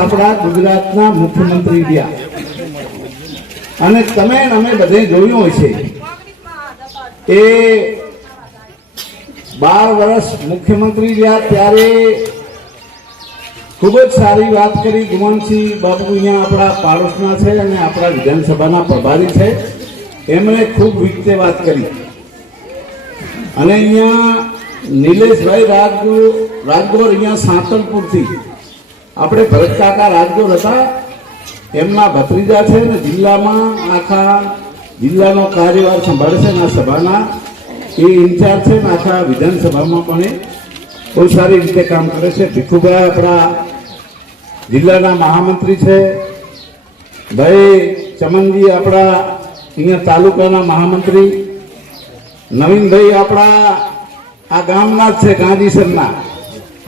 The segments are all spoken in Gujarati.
આપણા ગુજરાતના મુખ્યમંત્રી રહ્યા અને તમે અમે બધે જોયું હશે એ 12 વર્ષ મુખ્યમંત્રી રહ્યા ત્યારે ખૂબ જ સારી વાત કરી. ગુમાનસિંહ બાપુ અહીંયા આપણા પાડોશના છે અને આપણા વિધાનસભાના પ્રભારી છે. એમણે ખૂબ વિગતે વાત કરી અને અહીંયા નિલેશભાઈ રાજગોર અહીંયા સાંતલપુરથી આપણે ભરત કાકા રાજગોર હતા, એમના ભત્રીજા છે ને જિલ્લામાં આખા જિલ્લાનો કાર્યભાર સંભાળે છે અને સભાના એ ઇન્ચાર્જ છે ને આખા વિધાનસભામાં પણ એ બહુ સારી રીતે કામ કરે છે. ભીખુભાઈ આપણા જિલ્લાના મહામંત્રી છે. ભાઈ ચમનજી આપણા અહીંયા તાલુકાના મહામંત્રી. નવીનભાઈ આપણા આ ગામના જ છે, ગાંધીસરના,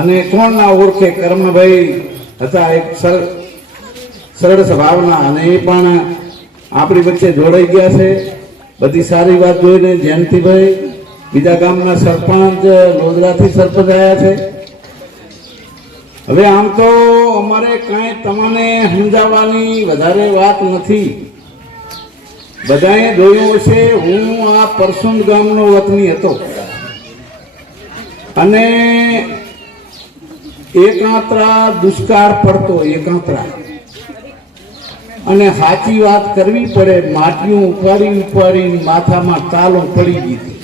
અને કોણ ના ઓળખે, કર્મભાઈ હતા એક સરળ સ્વભાવના, અને એ પણ આપણી વચ્ચે જોડાઈ ગયા છે. બધી સારી વાત જોઈને જયંતિભાઈ બીજા ગામના સરપંચ લોધરાથી સરપંચ આવ્યા છે. હવે આમ તો અમારે કાંઈ તમને સમજાવવાની વધારે વાત નથી. બધાએ જોયું હશે, હું આ પરસુંદ ગામનો વતની હતો અને એકાંતરા દુષ્કાળ પડતો, એકાંતરા, અને સાચી વાત કરવી પડે, માટીઓ ઉપાડી માથામાં તાલો પડી ગઈ હતી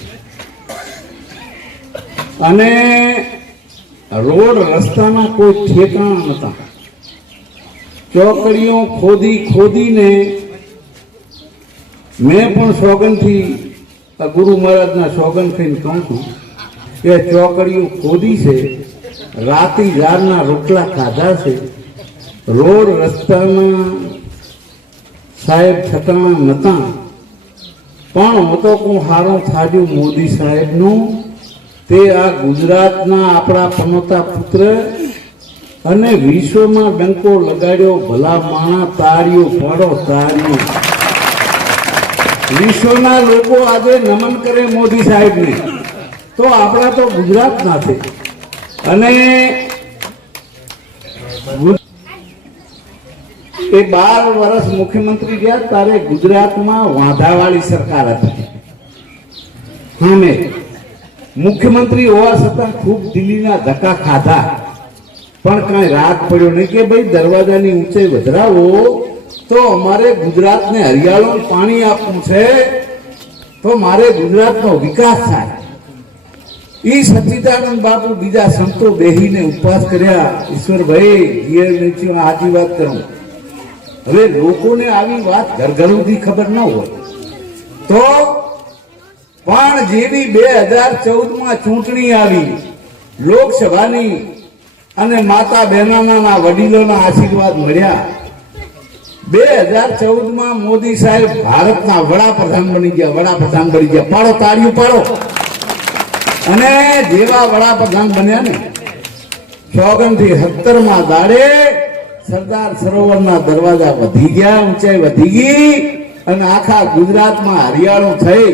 અને રોડ રસ્તાના કોઈ ઠેકાણા નતા. ચોકડીઓ ખોદીને મેં પણ સોગંદથી ગુરુ મહારાજના સોગંદ થઈને કહું છું કે ચોકડીઓ ખોદી છે, રાતી ઝાડના રોટલા ખાધા છે, રોડ રસ્તાના સાહેબ ઠકાણા નતા. પણ હું તો કોઈ હારું થાજ્યું મોદી સાહેબનું, તે આ ગુજરાતના આપણા પનોતા પુત્ર અને વિશ્વમાં ડંકો લગાડ્યો. ભલા માણા, તાળીઓ પાડો, તાળીઓ. વિશ્વના લોકો આજે નમન કરે મોદી સાહેબને, તો આપણા તો ગુજરાતના છે. અને એ 12 વર્ષ મુખ્યમંત્રી ગયા ત્યારે ગુજરાતમાં વાંધાવાળી સરકાર હતી. હા, મેં મુખ્યમંત્રી હોવા છતાં ખૂબ દિલ્હીના ધક્કા ખાધા, પણ કાંઈ રાગ પડ્યો નહીં કે ભાઈ દરવાજાની ઊંચાઈ વધારાવો તો અમારે ગુજરાતને હરિયાળું પાણી આપવું છે, તો મારે ગુજરાતનો વિકાસ થાય. ઈ સચ્ચિદાનંદ બાપુ બીજા સંતો બેહીને ઉપવાસ કર્યા. ઈશ્વરભાઈ ઘેર નીચે આજી વાત કરું, હવે લોકોને આવી વાત ઘરઘરોથી ખબર ન હોય તો પણ જેવી 2014માં ચૂંટણી આવી લોકસભાની અને માતા બહેનોના વડીલોના આશીર્વાદ મળ્યા, 2014માં મોદી સાહેબ ભારતના વડાપ્રધાન બની ગયા. પાડો, તાળીઓ પાડો. અને જેવા વડાપ્રધાન બન્યા ને, સોગંદથી 17માં દાડે સરદાર સરોવરના દરવાજા વધી ગયા, ઊંચાઈ વધી ગઈ અને આખા ગુજરાતમાં હરિયાળું થઈ.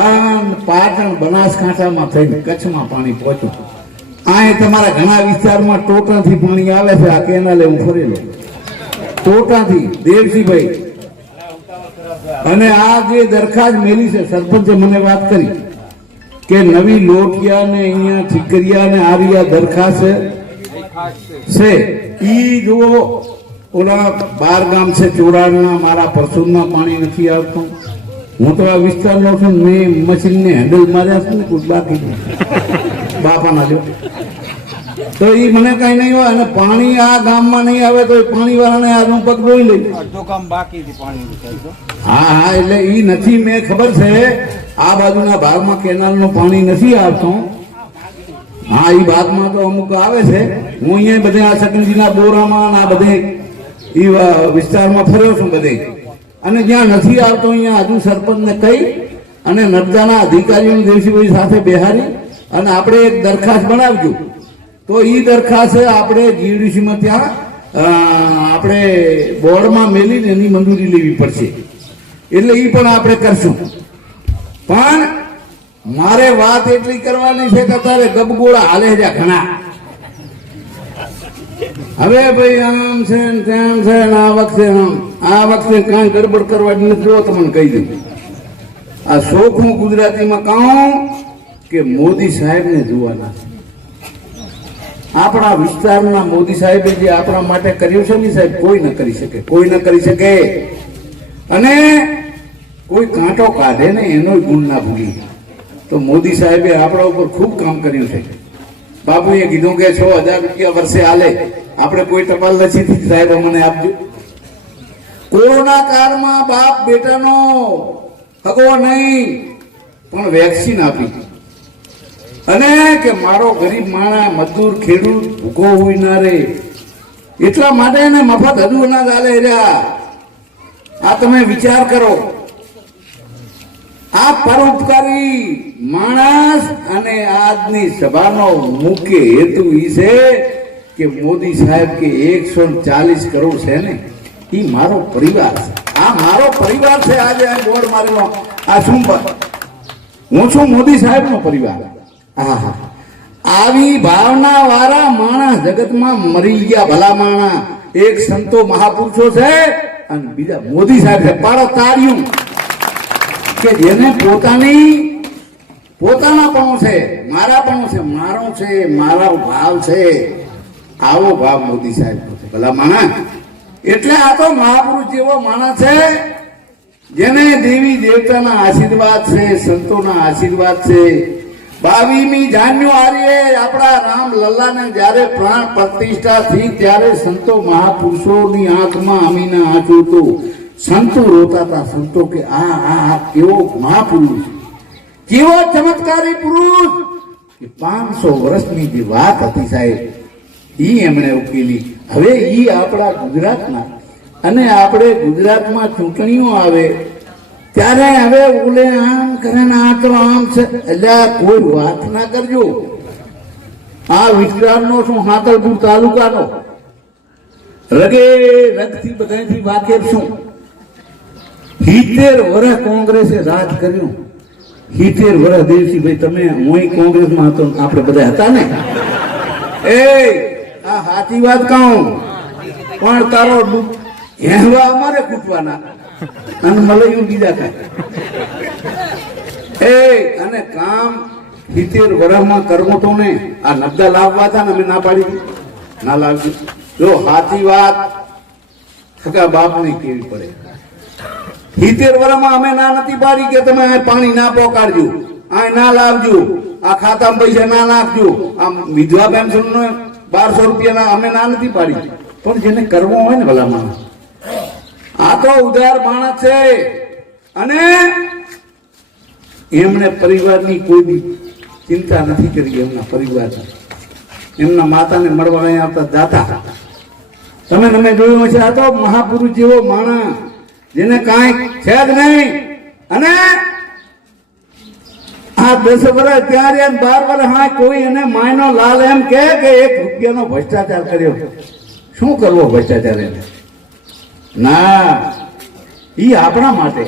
આમ પાટણ બનાસકાંઠામાં થઈને કચ્છમાં પાણી પહોંચ્યું. આ તમારા ઘણા વિસ્તારમાં ટોટાથી પાણી આવે છે. આ કેનાલે હું ફરેલો ટોટાથી, દેવજીભાઈ. અને આ જે દરખાસ્ત મેલી છે, સરપંચે મને વાત કરી કે નવી લોટિયા ને અહીંયા ઠીકરિયા ને આરિયા દરખાસ્ત છે. ઈ જો ઓલા 12 ગામ છે ચોરાડના, મારા પરસુદમાં પાણી નથી આવતું. હું તો આ વિસ્તારનો છું, મેં મશીનને હેન્ડલ માર્યા છે ને કોઈ બાકી બાપાના જો, તો એ મને કઈ નહીં હોય. અને પાણી આ ગામમાં નહીં આવે તો પાણી વાળાને આજનું પગ જોઈ લઈ. હા, એટલે એ નથી, મેં ખબર છે આ બાજુના ભાગમાં કેનાલનું પાણી નથી આવતું. હા, એ ભાગમાં તો અમુક આવે છે. હું અહીંયા બધે આ શકનજીના બોરામાં આ બધે એ વિસ્તારમાં ફર્યો છું બધે, અને જ્યાં નથી આવતો અહીંયા હજુ સરપંચને કહી અને નર્મદાના અધિકારીઓની દેવસીભાઈ સાથે બેહારી અને આપણે એક દરખાસ્ત બનાવજો. તો એ દરખાસ્ત આપણે જીડીસીમાં ત્યાં આપણે બોર્ડમાં મેલીને એની મંજૂરી લેવી પડશે. એટલે એ પણ આપણે કરશું. પણ મારે વાત એટલી કરવાની છે કે તારે ગબગોળા હાલે છે ઘણા. હવે ભાઈ આમ છે ને તેમ છે ને આ વખતે કાંઈ ગડબડ કરવા નથી. જો તમને કહી દઉં, આ શોખું ગુજરાતીમાં કહું કે મોદી સાહેબને જોવાના. આપણા વિસ્તારના મોદી સાહેબે જે આપણા માટે કર્યું છે ને સાહેબ, કોઈ ન કરી શકે, કોઈ ન કરી શકે. અને કોઈ કાંટો કાઢે ને એનો ગુણ ના ભૂલી. તો મોદી સાહેબે આપણા ઉપર ખૂબ કામ કર્યું છે. બાપુએ કીધું કે 6,000 રૂપિયા વર્ષે આલે, આપણે કોઈ ટપાલ નથી સાહેબ મને આપજો. કોરોના કાળમાં બાપ બેટાનો હગવો નહીં પણ વેક્સિન આપી. અને કે મારો ગરીબ માણસ મજદૂર ખેડૂત ભૂખો હોય ના રે, એટલા માટે એને મફત હજુ અનાજ આલે રહ્યા. આ તમે વિચાર કરો, આ પરોપકારી માણસ. અને આજની સભાનો મુખ્ય હેતુ એ છે કે મોદી સાહેબ કે 140 કરોડ છે ને, એ મારો પરિવાર છે. આ મારો પરિવાર છે. આજે આ બોર્ડ મારેલો આ શું, હું છું મોદી સાહેબ નો પરિવાર. આહા, આવી ભાવના વાળા માણસ જગતમાં મરી ગયા. ભલા માણસ એક સંતો મહાપુરુષો છે અને બીજા મોદી સાહેબ છે. પાડો તાળીઓ કે જેને પોતાનાપણું છે, મારાપણું છે, મારો છે, મારો ભાવ છે. આવો ભાવ મોદી સાહેબ છે. ભલા માણસ એટલે આ તો મહાપુરુષ જેવો માણસ છે, જેને દેવી દેવતાના આશીર્વાદ છે, સંતોના આશીર્વાદ છે. 22મી જાન્યુઆરીએ આપણા રામ લલ્લાને જ્યારે પ્રાણ પ્રતિષ્ઠા થઈ ત્યારે સંતો મહાપુરુષોની આંખમાં અમીના આંચુ હતું. સંતો રોતા હતા. સંતો કે આ કેવો મહાપુરુષ, કેવો ચમત્કારી પુરુષ. 500 વર્ષની જે વાત હતી સાહેબ, ઈ એમણે ઉકેલી. હવે ઈ આપણા ગુજરાતના, અને આપણે ગુજરાતમાં ચૂંટણીઓ આવે ત્યારે હવે ઓલે આમ કરે ને આ તો આમ છે. એટલે કોઈ વાત ના કરજો. આ વિસ્તારનો શું, હાતલપુર તાલુકાનો રગે રગથી બધાથી વાકેફ છું. 70 વર્ષ કોંગ્રેસે રાજ કર્યું. 70 વર્ષ દેવસીભાઈ તમે, હું કોંગ્રેસમાં હતો, આપણે બધા હતા ને. આ સાચી વાત કહું, પણ તારો હેવા અમારે કૂટવાના અને મલૈયું બીજા કાંઈ. અને કામ 70 વર્ષમાં કરવો તો ને. આ નબદા લાવવા હતા ને, અમે ના પાડી, ના લાવજો. જો સાચી વાત સગા બાપને કેવી પડે. 70 વર્ષમાં અમે ના નથી પાડી કે તમે પાણી ના પોકાડજો, આ ના લાવજો, આ ખાતામાં પૈસા ના નાખજો, આ વિધવા પેન્શન નો 1200 રૂપિયા અમે ના નથી પાડી. પણ જેને કરવો હોય ને ભલા માણસ, આ તો ઉદાર માણસ છે. અને એમણે પરિવારની કોઈ બી ચિંતા નથી કરી. એમના પરિવારની, એમના માતાને મળવા અહીંયા આવતા જાતા. તમે જોયું હશે. આ તો મહાપુરુષ જેવો માણસ, જેને કાંઈ છે જ નહીં. અને આ 10 વર્ષ ત્યાં 12 વર્ષ હા કોઈ એને માયનો લાલ એમ કે 1 રૂપિયાનો ભ્રષ્ટાચાર કર્યો. શું કરવો ભ્રષ્ટાચાર એને? ના, ઈ આપણા માટે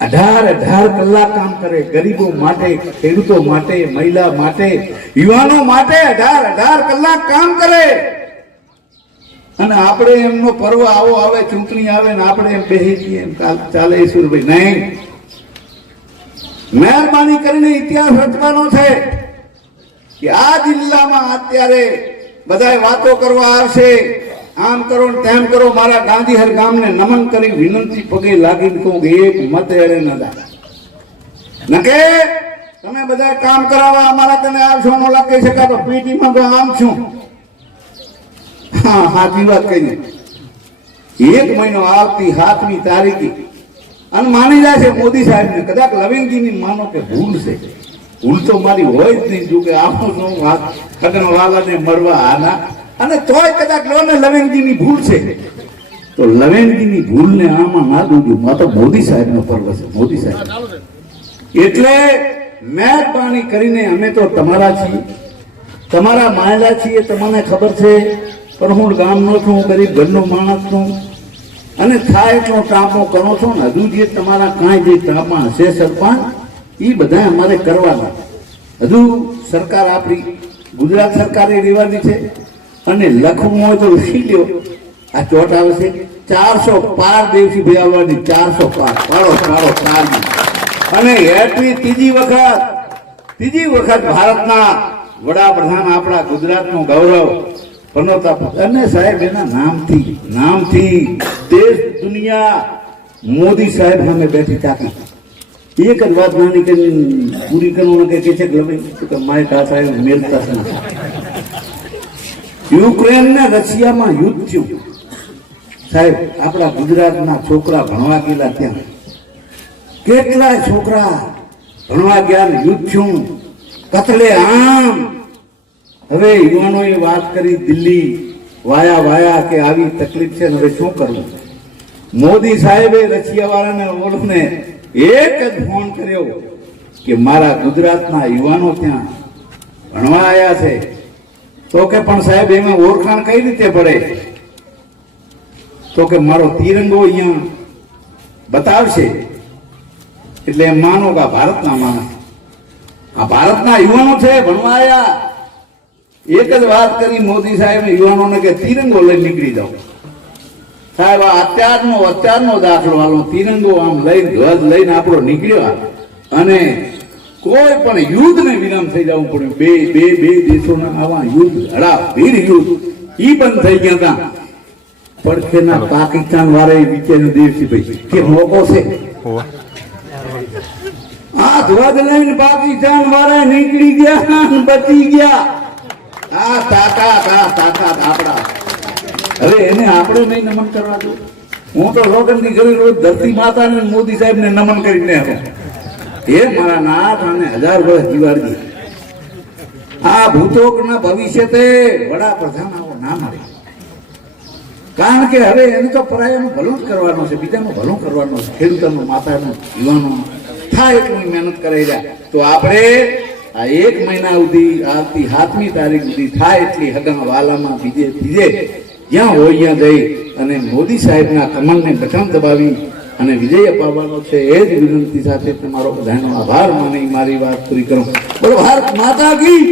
18 કલાક કામ કરે. ગરીબો માટે, ખેડૂતો માટે, મહિલા માટે, યુવાનો માટે 18 કલાક કામ કરે. અને આપણે એમનો પર્વ આવો આવે, ચૂંટણી આવે ને આપણે એમ બેસી જઈએ એમ ચાલે. ઈશ્વરભાઈ નહીં, મહેરબાની કરીને ઇતિહાસ રચવાનો છે કે આ જિલ્લામાં અત્યારે બધા વાતો કરવા આવશે, આમ કરો ને તેમ કરો. મારા ગાંધીહર ગામને નમન કરી વિનંતી પગે લાગીને કહું કે એક મત એડે ન દાદા નકે તમે બધા કામ કરાવવા અમારા કને આવશો ન લાગી શકા તો પીટીમાં તો આમ છું. હા, સાચી વાત કહી. 1 મહિનો આવતી 7મી તારીખે અને માની જાય છે મોદી સાહેબ ને. કદાચ લવિંગજીની માનો કે ભૂલ છે, ભૂલ તો મારી હોય જ નહીં. જો કે આખો શું વાત ખગન વાલાને મળવા આના, અને તોય કદાચ લો ને લવિંગજીની ભૂલ છે તો લવિંગજીની ભૂલને આમાં ના દોડ્યું. માં તો મોદી સાહેબ નો પર્વ છે, મોદી સાહેબ. એટલે મહેરબાની કરીને અમે તો તમારા છીએ, તમારા માયલા છીએ, તમને ખબર છે. પણ હું ગામનો છું, ગરીબ ઘરનો માણસ છું, અને થાય એટલો ટાંપો કરો છો ને. હજુ જે તમારા કાંઈ જે ટાંપા હશે સરપંચ, એ બધા અમારે કરવાના. હજુ સરકાર આપણી ગુજરાત સરકારે રેવાની છે અને લખવું હોય તો લખી લ્યો. આ ચોટ આવે છે 400 પાર દેવસી ભેળવવાની 400 પાર પાડો પાડો તાળી. અને એટલી ત્રીજી વખત ભારતના વડાપ્રધાન આપણા ગુજરાતનું ગૌરવ પનોતા. અને સાહેબ એના નામથી દેશ દુનિયા મોદી સાહેબ સામે બેઠી તાકી. એક જ વાત નાની કે પૂરી કરવું કે છે કે માય કા સાહેબ મેલતા નથી. યુક્રેન ને રશિયામાં યુદ્ધ થયું સાહેબ, આપણા ગુજરાતના છોકરા ભણવા ગયેલા ત્યાં. કેટલાય છોકરા ભણવા ગયા, યુદ્ધ થયું કતલે આમ. હવે યુવાનોએ વાત કરી દિલ્હી વાયા કે આવી તકલીફ છે ને હવે શું કરવું. મોદી સાહેબે રશિયા વાળાને ઓળખને એક જ ફોન કર્યો કે મારા ગુજરાતના યુવાનો ત્યાં ભણવા આવ્યા છે. તો કે પણ સાહેબ એમાં ઓળખાણ કઈ રીતે પડે? તો કે મારો તિરંગો અહીંયા બતાવશે એટલે એમ માનો કે ભારતના માણસ, આ ભારતના યુવાનો છે ભણવા આવ્યા. એક જ વાત કરી મોદી સાહેબ યુવાનોને કે તિરંગો લઈને નીકળી જાઓ. સાહેબ આ અત્યારનો દાખલો હાલો. તિરંગો આમ લઈને ધ્વજ લઈને આપણો નીકળ્યો અને કોઈ પણ યુદ્ધને વિરામ થઈ જવું પડ્યું. બે દેશોના આવા યુદ્ધ વીર યુદ્ધ ઈ બંધ થઈ ગયા હતા. પડખેના પાકિસ્તાન વાળા વિચાર્યું દેવસીભાઈ કે મોકો છે. આ ધ્વજ લઈને પાકિસ્તાન વાળા નીકળી ગયા બચી ગયા. આ તાકાત આપણા. હવે એને આપણે નહીં નમન કરવા દો. હું તો રોગનથી કરી રોજ ધરતી માતાને મોદી સાહેબને નમન કરીને હે મારા નાથ અને 1000 વર્ષ જીવાડજી. આ ભૂતોકના ભવિષ્ય તે વડાપ્રધાન આવો ના મળે. કારણ કે હવે એને તો પરાયાનું ભલું જ કરવાનું છે, બીજાનું ભલું કરવાનું છે. ખેડૂતોનું, માતાનું, યુવાનો થાય એટલું મહેનત કરાઈ જાય. તો આપણે આ 1 મહિના સુધી આવતી 7મી તારીખ સુધી થાય એટલી હગા વાલામાં બીજે જ્યાં હોય ત્યાં જઈ અને મોદી સાહેબના કમળને બટન દબાવી અને વિજય અપાવવાનો છે. એ જ વિનંતી સાથે તમારો બધાનો આભાર માની મારી વાત પૂરી કરું. બોલો ભારત માતા કી.